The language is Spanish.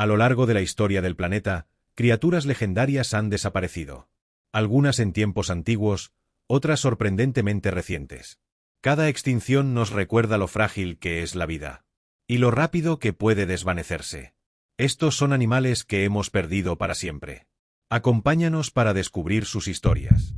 A lo largo de la historia del planeta, criaturas legendarias han desaparecido. Algunas en tiempos antiguos, otras sorprendentemente recientes. Cada extinción nos recuerda lo frágil que es la vida. Y lo rápido que puede desvanecerse. Estos son animales que hemos perdido para siempre. Acompáñanos para descubrir sus historias.